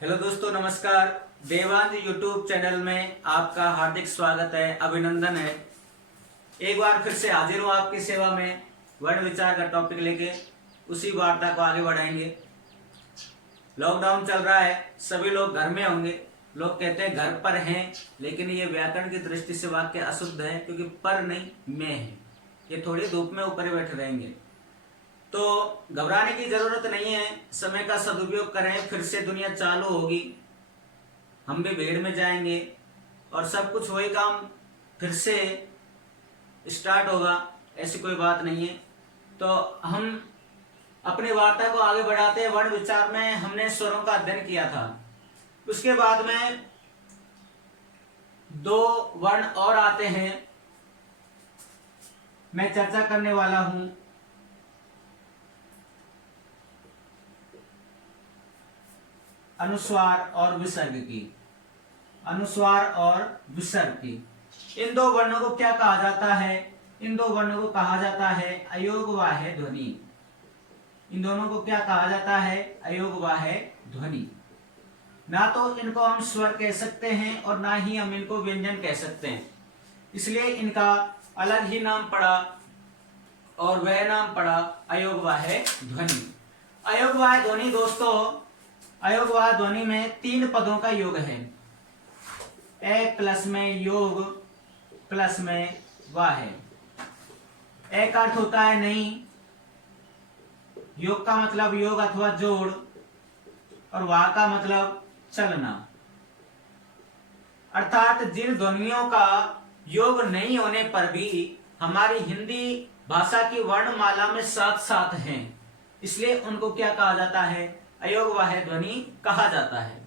Hello दोस्तों, नमस्कार। Devansh YouTube channel में आपका हार्दिक स्वागत है, अभिनंदन है। एक बार फिर से हाजिर हूँ आपकी सेवा में वर्ण विचार का टॉपिक लेके उसी वार्ता को आगे बढ़ाएंगे। लॉकडाउन चल रहा है, सभी लोग घर में होंगे। लोग कहते हैं घर पर हैं, लेकिन ये व्याकरण की दृष्टि से वाक्य अशुद्ध है, क्योंकि पर नहीं में है। ये थोड़ी धूप में ऊपर ही बैठे रहेंगे, तो घबराने की जरूरत नहीं है। समय का सदुपयोग करें, फिर से दुनिया चालू होगी, हम भी भीड़ में जाएंगे और सब कुछ वही काम फिर से स्टार्ट होगा। ऐसी कोई बात नहीं है। तो हम अपनी वार्ता को आगे बढ़ाते हैं। वर्ण विचार में हमने स्वरों का अध्ययन किया था। उसके बाद में दो वर्ण और आते हैं, मैं चर्चा करने वाला हूं। अनुस्वार और विसर्ग की। अनुस्वार और विसर्ग की इन दो वर्णों को क्या कहा जाता है? इन दो वर्णों को कहा जाता है अयोगवाह्य ध्वनि। इन दोनों को क्या कहा जाता है? अयोगवाह्य ध्वनि। ना तो इनको हम स्वर कह सकते हैं और ना ही हम इनको व्यंजन कह सकते हैं, इसलिए इनका अलग ही नाम पड़ा और वह नाम पड़ा अयोगवाह्य ध्वनि। अयोगवाह्य ध्वनि दोस्तों, अयोगवाह्य ध्वनि में तीन पदों का योग है। ए प्लस में योग प्लस में वाह है। ए का अर्थ होता है नहीं, योग का मतलब योग अथवा जोड़, और वाह का मतलब चलना। अर्थात जिन ध्वनियों का योग नहीं होने पर भी हमारी हिंदी भाषा की वर्णमाला में साथ साथ हैं, इसलिए उनको क्या कहा जाता है? अयोगवाह्य ध्वनि कहा जाता है।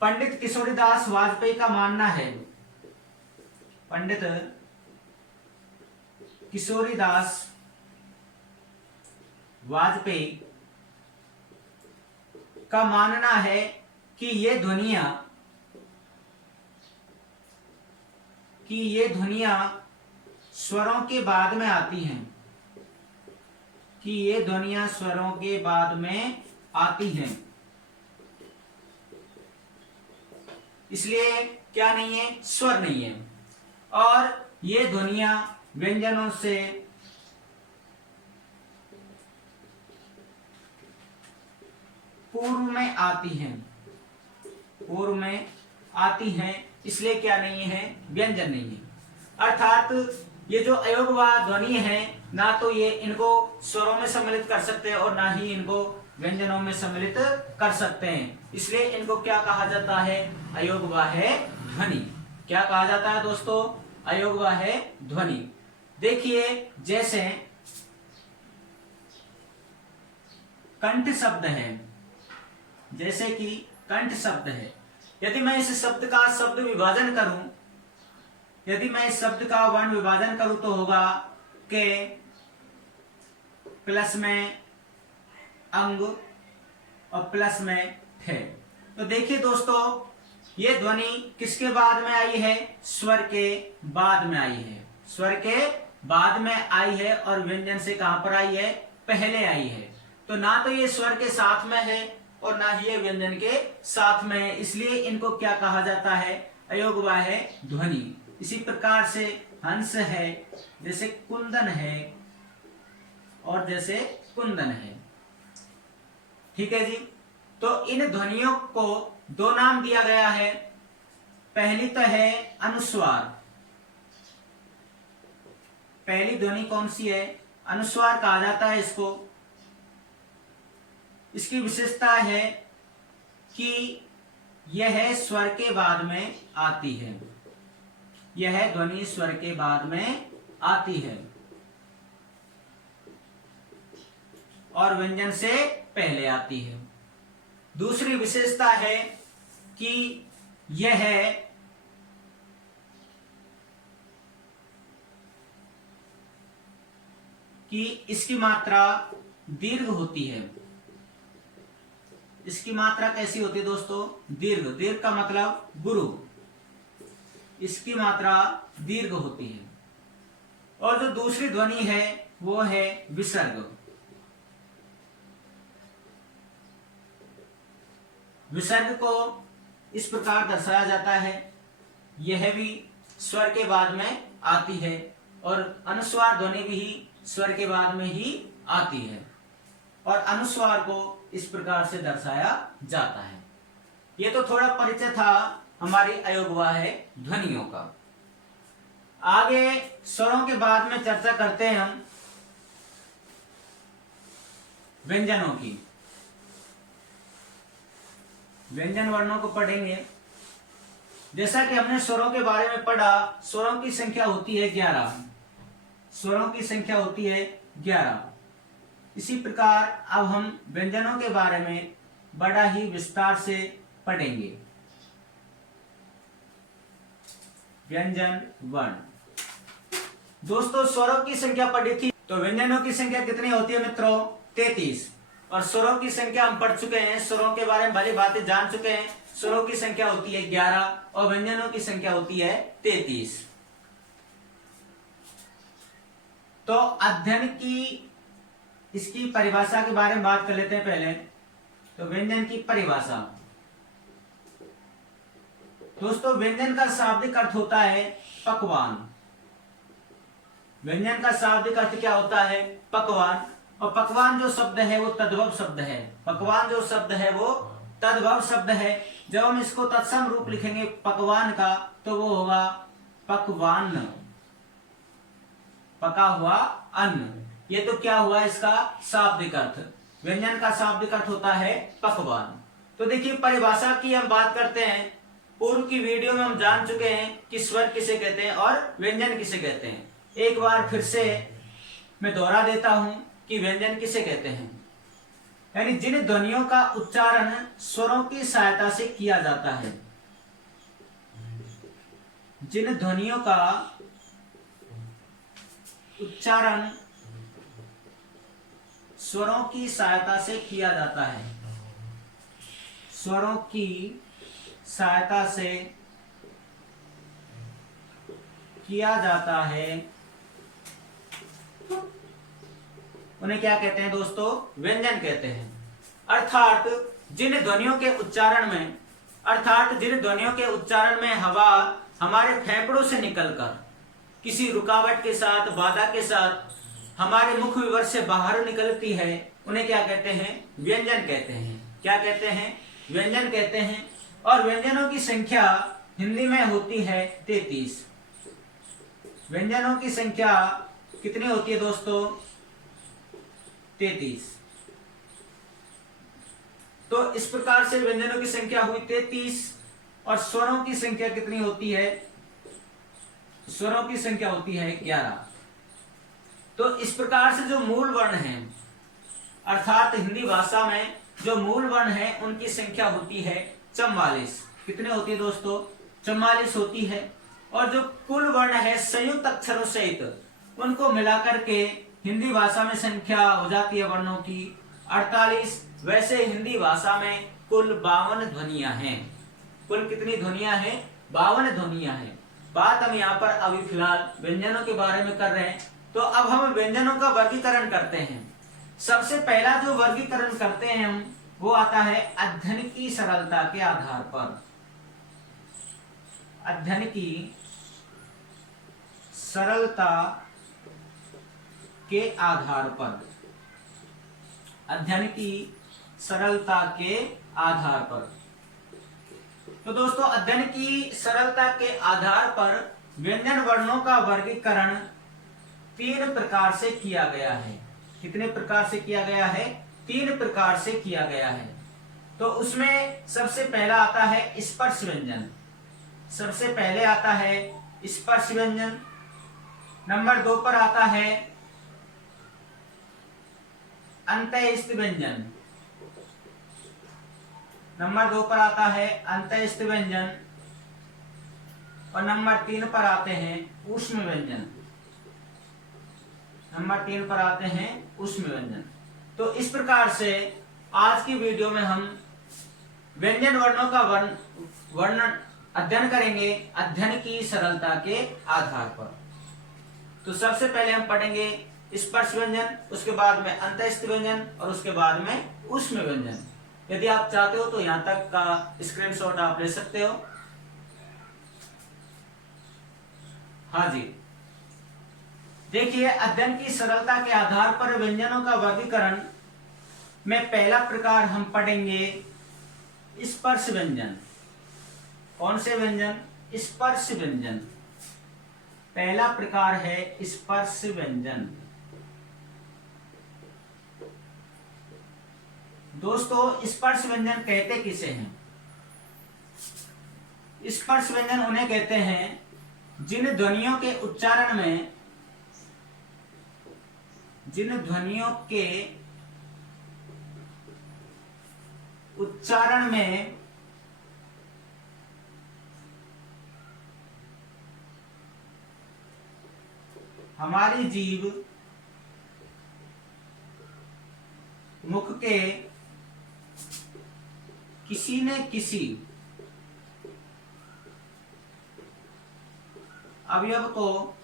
पंडित किशोरीदास वाजपेयी का मानना है, पंडित किशोरीदास वाजपेयी का मानना है कि ये ध्वनियां स्वरों के बाद में आती हैं, कि ये ध्वनियां स्वरों के बाद में आती हैं। इसलिए क्या नहीं है? स्वर नहीं है। और ये ध्वनियां व्यंजनों से पूर्व में आती हैं, पूर्व में आती हैं, इसलिए क्या नहीं है? व्यंजन नहीं है। अर्थात ये जो अयोगवाह्य ध्वनि है, ना तो ये इनको स्वरों में सम्मिलित कर सकते हैं और ना ही इनको व्यंजनों में सम्मिलित कर सकते हैं, इसलिए इनको क्या कहा जाता है? अयोगवाह्य ध्वनि। क्या कहा जाता है दोस्तों? अयोगवाह्य ध्वनि। देखिए, जैसे कंठ शब्द है, जैसे कि कंठ शब्द है, यदि मैं इस शब्द का शब्द विभाजन करूं, यदि मैं इस शब्द का वर्ण विभाजन करूं तो होगा के प्लस में अंग और प्लस में थे। तो देखिए दोस्तों, ये ध्वनि किसके बाद में आई है? स्वर के बाद में आई है। स्वर के बाद में आई है और व्यंजन से कहां पर आई है? पहले आई है। तो ना तो ये स्वर के साथ में है और ना ही ये व्यंजन के साथ में है, इसलिए इनको क्या कहा जाता है? अयोगवाह्य ध्वनि। इसी प्रकार से हंस है, जैसे कुंदन है और जैसे कुंदन है। ठीक है जी। तो इन ध्वनियों को दो नाम दिया गया है। पहली तो है अनुस्वार। पहली ध्वनि कौन सी है? अनुस्वार कहा जाता है इसको। इसकी विशेषता है कि यह स्वर के बाद में आती है। यह ध्वनि स्वर के बाद में आती है और व्यंजन से पहले आती है। दूसरी विशेषता है कि यह कि इसकी मात्रा दीर्घ होती है। इसकी मात्रा कैसी होती है दोस्तों? दीर्घ। दीर्घ का मतलब गुरु। इसकी मात्रा दीर्घ होती है। और जो दूसरी ध्वनि है वो है विसर्ग। विसर्ग को इस प्रकार दर्शाया जाता है, यह भी स्वर के बाद में आती है और अनुस्वार ध्वनि भी स्वर के बाद में ही आती है और अनुस्वार को इस प्रकार से दर्शाया जाता है। ये तो थोड़ा परिचय था हमारी अयोगवाह ध्वनियों का। आगे स्वरों के बाद में चर्चा करते हैं हम व्यंजनों की। व्यंजन वर्णों को पढ़ेंगे। जैसा कि हमने स्वरों के बारे में पढ़ा, स्वरों की संख्या होती है 11। स्वरों की संख्या होती है 11। इसी प्रकार अब हम व्यंजनों के बारे में बड़ा ही विस्तार से पढ़ेंगे। व्यंजन वर्ण। दोस्तों, स्वरों की संख्या पढ़ी थी, तो व्यंजनों की संख्या कितनी होती है मित्रों? 33। और स्वरों की संख्या हम पढ़ चुके हैं, स्वरों के बारे में भली बातें जान चुके हैं। स्वरों की संख्या होती है 11 और व्यंजनों की संख्या होती है 33। तो अध्ययन की इसकी परिभाषा के बारे में बात कर लेते हैं पहले। तो व्यंजन की परिभाषा। दोस्तों, व्यंजन का शाब्दिक अर्थ होता है पकवान। व्यंजन का शाब्दिक अर्थ क्या होता है? पकवान। और पकवान जो शब्द है वो तद्भव शब्द है। पकवान जो शब्द है वो तद्भव शब्द है। जब हम इसको तत्सम रूप लिखेंगे पकवान का, तो वो होगा पकवान, पका हुआ अन्न। ये तो क्या हुआ इसका शाब्दिक अर्थ। व्यंजन का शाब्दिक अर्थ होता है पकवान। तो देखिए, परिभाषा की हम बात करते हैं। पूर्व की वीडियो में हम जान चुके हैं कि स्वर किसे कहते हैं और व्यंजन किसे कहते हैं। एक बार फिर से मैं दोहरा देता हूं कि व्यंजन किसे कहते हैं। यानी जिन ध्वनियों का उच्चारण स्वरों की सहायता से किया जाता है। जिन ध्वनियों का उच्चारण स्वरों की सहायता से किया जाता है। स्वरों की सहायता से किया जाता है, उन्हें क्या कहते हैं दोस्तों? व्यंजन कहते हैं। अर्थात जिन ध्वनियों के उच्चारण में हवा हमारे फेफड़ों से निकलकर किसी रुकावट के साथ, बाधा के साथ हमारे मुख विवर से बाहर निकलती है, उन्हें क्या कहते हैं? व्यंजन कहते हैं। क्या कहते हैं? व्यंजन कहते हैं। और व्यंजनों की संख्या हिंदी में होती है 33। व्यंजनों की संख्या कितनी होती है दोस्तों? 33। तो इस प्रकार से व्यंजनों की संख्या हुई 33 और स्वरों की संख्या कितनी होती है? स्वरों की संख्या होती है 11। तो इस प्रकार से जो मूल वर्ण हैं, अर्थात हिंदी भाषा में जो मूल वर्ण है, उनकी संख्या होती है 44। कितने होती है दोस्तों? 44 होती है। और जो कुल वर्ण है संयुक्त अक्षरों सहित, उनको मिलाकर के हिंदी भाषा में संख्या हो जाती है वर्णों की 48। वैसे हिंदी भाषा में कुल 52 ध्वनियां हैं। कुल कितनी ध्वनियां हैं? 52 ध्वनियां हैं। बात हम यहाँ पर अभी फिलहाल व्यंजनों के बारे में कर रहे हैं। तो अब हम व्यंजनों का वर्गीकरण करते हैं। सबसे पहला जो वर्गीकरण करते हैं हम, वो आता है अध्ययन की सरलता के आधार पर। अध्ययन की सरलता के आधार पर। अध्ययन की सरलता के आधार पर। तो दोस्तों, अध्ययन की सरलता के आधार पर व्यंजन वर्णों का वर्गीकरण 3 प्रकार से किया गया है। कितने प्रकार से किया गया है? 3 प्रकार से किया गया है। तो उसमें सबसे पहला आता है स्पर्श व्यंजन। सबसे पहले आता है स्पर्श व्यंजन। नंबर 2 पर आता है अंत्यस्थ व्यंजन। नंबर 2 पर आता है अंत्यस्थ व्यंजन। और नंबर 3 पर आते हैं ऊष्म व्यंजन। नंबर 3 पर आते हैं ऊष्म व्यंजन। तो इस प्रकार से आज की वीडियो में हम व्यंजन वर्णों का वर्णन अध्ययन करेंगे अध्ययन की सरलता के आधार पर। तो सबसे पहले हम पढ़ेंगे स्पर्श व्यंजन, उसके बाद में अंत्यस्थ व्यंजन और उसके बाद में ऊष्म व्यंजन। यदि आप चाहते हो तो यहां तक का स्क्रीनशॉट आप ले सकते हो। हाँ जी, देखिए अध्ययन की सरलता के आधार पर व्यंजनों का वर्गीकरण में पहला प्रकार हम पढ़ेंगे स्पर्श व्यंजन। कौन से व्यंजन? स्पर्श व्यंजन। पहला प्रकार है स्पर्श व्यंजन। दोस्तों स्पर्श व्यंजन कहते किसे हैं? स्पर्श व्यंजन उन्हें कहते हैं जिन ध्वनियों के उच्चारण में हमारी जीभ मुख के किसी न किसी अवयव को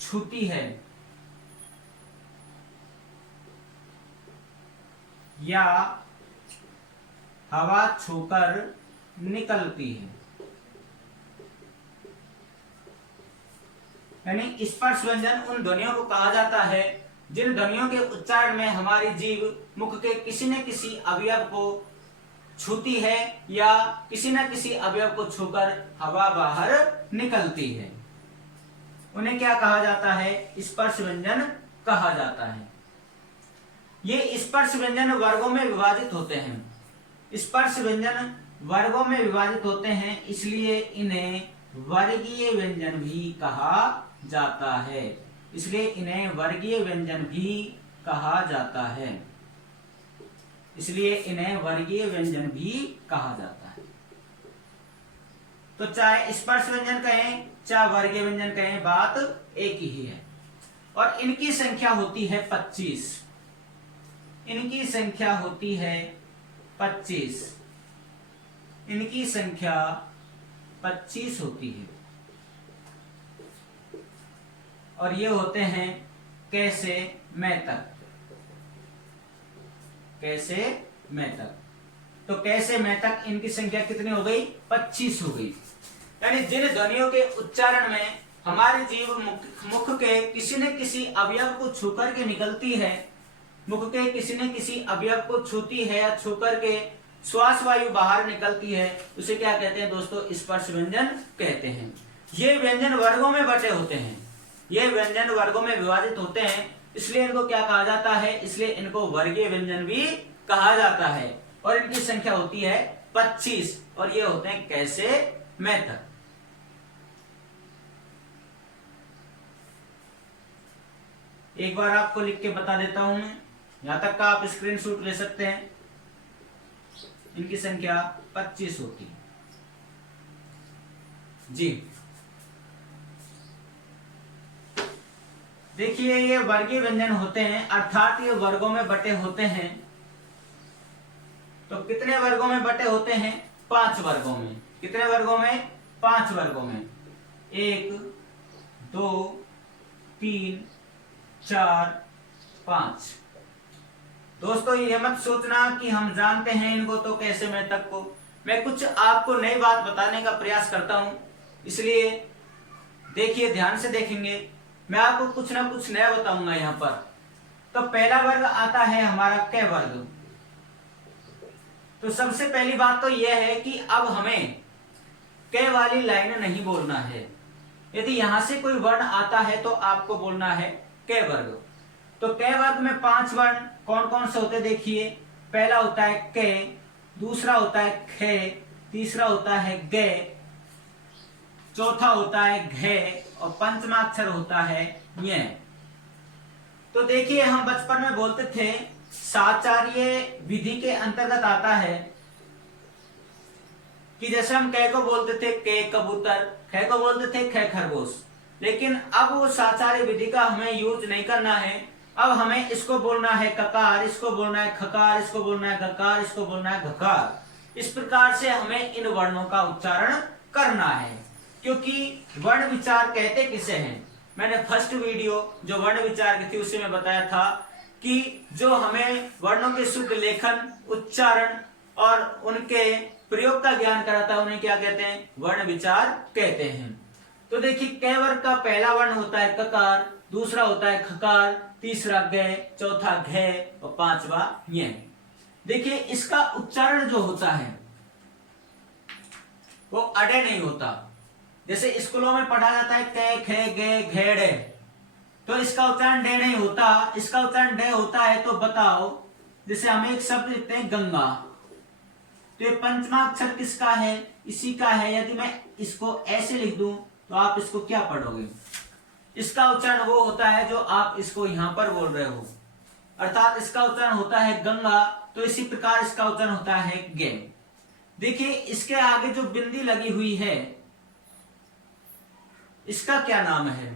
छूती है या हवा छूकर निकलती है। यानी स्पर्श व्यंजन उन ध्वनियों को कहा जाता है जिन ध्वनियों के उच्चारण में हमारी जीभ मुख के किसी न किसी अवयव को छूती है या किसी न किसी अवयव को छूकर हवा बाहर निकलती है, उन्हें क्या कहा जाता है? स्पर्श व्यंजन कहा जाता है। ये स्पर्श व्यंजन वर्गों में विभाजित होते हैं। स्पर्श व्यंजन वर्गों में विभाजित होते हैं, इसलिए इन्हें वर्गीय व्यंजन भी कहा जाता है। इसलिए इन्हें वर्गीय व्यंजन भी कहा जाता है। इसलिए इन्हें वर्गीय व्यंजन भी कहा जाता है। तो चाहे स्पर्श व्यंजन कहें चाहे वर्गीय व्यंजन कहें, बात एक ही है। और इनकी संख्या होती है 25। इनकी संख्या होती है 25। इनकी संख्या 25 होती है। और ये होते हैं कैसे मैं तक। कैसे मैं तक। तो कैसे मैं तक इनकी संख्या कितनी हो गई? 25 हो गई। यानी जिन ध्वनियों के उच्चारण में हमारी जीभ मुख के किसी न किसी अवयव को छूकर के निकलती है, मुख के किसी न किसी अवयव को छूती है या छूकर के श्वास वायु बाहर निकलती है, उसे क्या कहते हैं दोस्तों? स्पर्श व्यंजन कहते हैं। ये व्यंजन वर्गों में बटे होते हैं। ये व्यंजन वर्गों में विभाजित होते हैं, इसलिए इनको क्या कहा जाता है? इसलिए इनको वर्गीय व्यंजन भी कहा जाता है। और इनकी संख्या होती है 25 और ये होते हैं कैसे मैं तक। एक बार आपको लिख के बता देता हूं मैं, यहां तक का आप स्क्रीनशॉट ले सकते हैं। इनकी संख्या 25 होती है जी। देखिए ये वर्गीय व्यंजन होते हैं, अर्थात ये वर्गों में बटे होते हैं। तो कितने वर्गों में बटे होते हैं? 5 वर्गों में। कितने वर्गों में? 5 वर्गों में। 1 2 3 4 5। दोस्तों ये मत सोचना कि हम जानते हैं इनको तो कैसे मैं तक को। मैं कुछ आपको नई बात बताने का प्रयास करता हूं, इसलिए देखिए ध्यान से देखेंगे। मैं आपको कुछ ना कुछ नया बताऊंगा यहां पर। तो पहला वर्ग आता है हमारा क वर्ग। तो सबसे पहली बात तो यह है कि अब हमें क वाली लाइन नहीं बोलना है। यदि यहां से कोई वर्ण आता है तो आपको बोलना है क वर्ग। तो क वर्ग में 5 वर्ण कौन कौन से होते देखिए। पहला होता है क, दूसरा होता है ख, तीसरा होता है ग, चौथा होता है घ और पंचमा अक्षर होता है ञ। तो देखिए हम बचपन में बोलते थे, साचार्य विधि के अंतर्गत आता है कि जैसे हम क को बोलते थे क कबूतर, ख को बोलते थे ख खरगोश। लेकिन अब वो साचार्य विधि का हमें यूज नहीं करना है। अब हमें इसको बोलना है ककार, इसको बोलना है खकार, इसको बोलना है गकार, इसको बोलना है घकार। इस प्रकार से हमें इन वर्णों का उच्चारण करना है, क्योंकि वर्ण विचार कहते किसे हैं। मैंने फर्स्ट वीडियो जो वर्ण विचार की थी उससे मैं बताया था कि जो हमें वर्णों के शुद्ध लेखन, उच्चारण और उनके प्रयोग का ज्ञान कराता है, उन्हें क्या कहते हैं? वर्ण विचार कहते हैं। तो देखिए, क वर्ग का पहला वर्ण होता है ककार, दूसरा होता है खकार, तीसरा ग, चौथा घ और पांचवा ञ। देखिए, इसका उच्चारण जो होता है वो अडे नहीं होता। जैसे स्कूलों में पढ़ा जाता है क, ख, ग, घेड़े, तो इसका उच्चारण डे नहीं होता, इसका उच्चारण डे होता है। तो बताओ, जैसे हम एक शब्द लिखते हैं गंगा, तो ये पंचमाक्षर किसका है? इसी का है। यदि मैं इसको ऐसे लिख दूं तो आप इसको क्या पढ़ोगे? इसका उच्चारण वो होता है जो आप इसको यहां पर बोल रहे हो, अर्थात इसका उच्चारण होता है गंगा, तो इसी प्रकार इसका उच्चारण होता है गे। देखिए, इसके आगे जो बिंदी लगी हुई है, इसका क्या नाम है?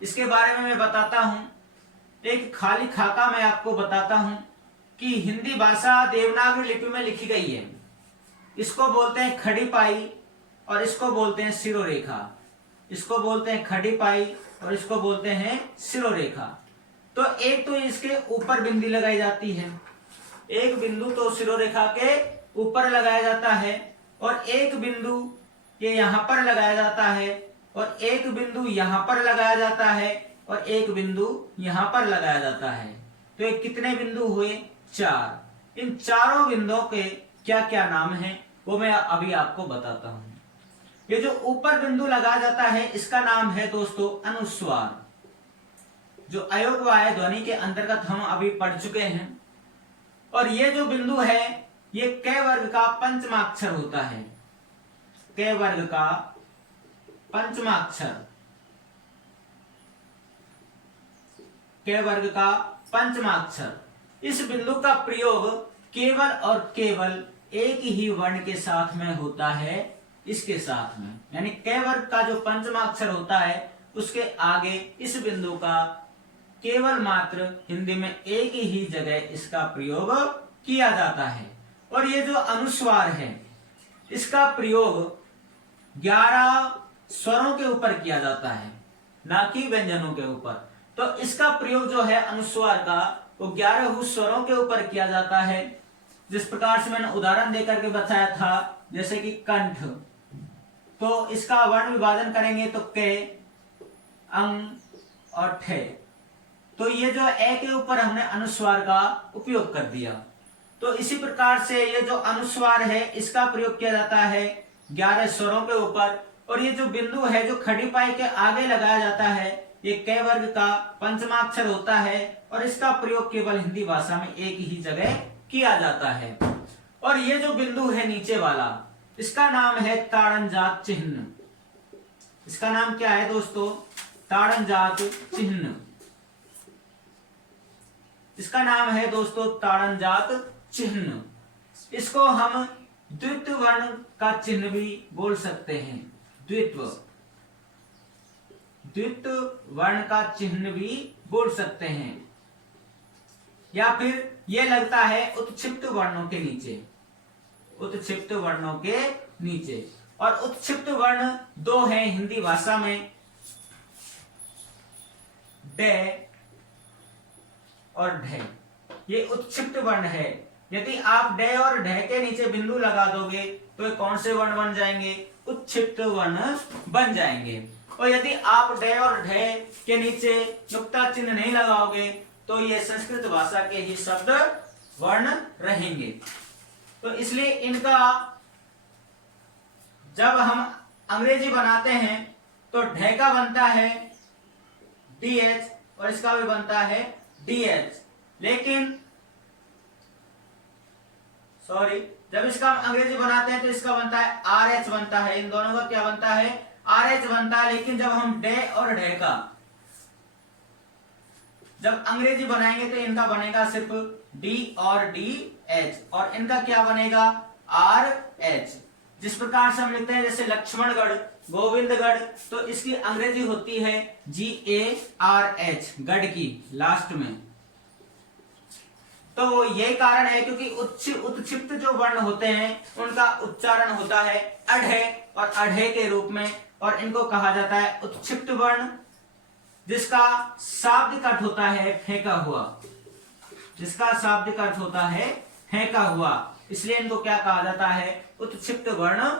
इसके बारे में मैं बताता हूं। एक खाली खाका मैं आपको बताता हूं कि हिंदी भाषा देवनागरी लिपि में लिखी गई है। इसको बोलते हैं खड़ी पाई और इसको बोलते हैं शिरोरेखा। इसको बोलते हैं खड़ी पाई और इसको बोलते हैं शिरोरेखा। तो एक तो इसके ऊपर बिंदी लगाई जाती है, एक बिंदु तो शिरोरेखा के ऊपर लगाया जाता है, और एक बिंदु ये यहां पर लगाया जाता है, और एक बिंदु यहां पर लगाया जाता है, और एक बिंदु यहां पर लगाया जाता है। तो ये कितने बिंदु हुए? 4। इन चारों बिंदुओं के क्या क्या नाम हैं वो मैं अभी आपको बताता हूं। ये जो ऊपर बिंदु लगाया जाता है, इसका नाम है दोस्तों अनुस्वार, जो अयोगवाय ध्वनि के अंतर्गत हम अभी पढ़ चुके हैं। और ये जो बिंदु है, ये क वर्ग का पंचमाक्षर होता है। क वर्ग का पंचमाक्षर, क वर्ग का पंचमाक्षर। इस बिंदु का प्रयोग केवल और केवल एक ही वर्ण के साथ में होता है, इसके साथ में, यानी क वर्ग का जो पंचमाक्षर होता है उसके आगे इस बिंदु का केवल मात्र हिंदी में एक ही जगह इसका प्रयोग किया जाता है। और ये जो अनुस्वार है, इसका प्रयोग 11 स्वरों के ऊपर किया जाता है, ना कि व्यंजनों के ऊपर। तो इसका प्रयोग जो है अनुस्वार का, वो 11 स्वरों के ऊपर किया जाता है। जिस प्रकार से मैंने उदाहरण देकर के बताया था, जैसे कि कंठ, तो इसका वर्ण विभाजन करेंगे तो के, अंग और ठे। तो ये जो ए के ऊपर हमने अनुस्वार का उपयोग कर दिया। तो इसी प्रकार से ये जो अनुस्वार है, इसका प्रयोग किया जाता है 11 स्वरों के ऊपर। और ये जो बिंदु है जो खड़ी पाई के आगे लगाया जाता है, ये क वर्ग का पंचमाक्षर होता है, और इसका प्रयोग केवल हिंदी भाषा में एक ही जगह किया जाता है। और ये जो बिंदु है नीचे वाला, इसका नाम है ताड़नजात चिन्ह। इसका नाम क्या है दोस्तों? ताड़नजात चिन्ह। इसका नाम है दोस्तों ताड़नजात चिन्ह। इसको हम द्वित्व वर्ण का चिन्ह भी बोल सकते हैं। द्वित्व वर्ण का चिन्ह भी बोल सकते हैं, या फिर यह लगता है उत्क्षिप्त वर्णों के नीचे, उत्क्षिप्त वर्णों के नीचे। और उत्क्षिप्त वर्ण 2 हैं हिंदी भाषा में, डे और ढे। ये उत्क्षिप्त वर्ण है। यदि आप डे और ढे के नीचे बिंदु लगा दोगे तो ये कौन से वर्ण बन जाएंगे? उत्क्षिप्त वर्ण बन जाएंगे। और यदि आप डे और ढे के नीचे नुक्ता चिन्ह नहीं लगाओगे तो ये संस्कृत भाषा के ही शब्द वर्ण रहेंगे। तो इसलिए इनका जब हम अंग्रेजी बनाते हैं तो ढे का बनता है DH और इसका भी बनता है DH, लेकिन जब इसका हम अंग्रेजी बनाते हैं तो इसका बनता है RH बनता है। इन दोनों का क्या बनता है? RH बनता है। लेकिन जब हम डे और ढे का जब अंग्रेजी बनाएंगे तो इनका बनेगा सिर्फ D और DH, और इनका क्या बनेगा? RH। जिस प्रकार से हम लिखते हैं जैसे लक्ष्मणगढ़, गोविंदगढ़, तो इसकी अंग्रेजी होती है GARH, गढ़ की लास्ट में। तो यही कारण है क्योंकि उत्क्षिप्त जो वर्ण होते हैं उनका उच्चारण होता है अढ़े और अढ़े के रूप में, और इनको कहा जाता है उत्क्षिप्त वर्ण। जिसका शाब्दिक अर्थ होता है फेंका हुआ, जिसका शाब्दिक अर्थ होता है फेंका हुआ, इसलिए इनको क्या कहा जाता है, उत्क्षिप्त वर्ण।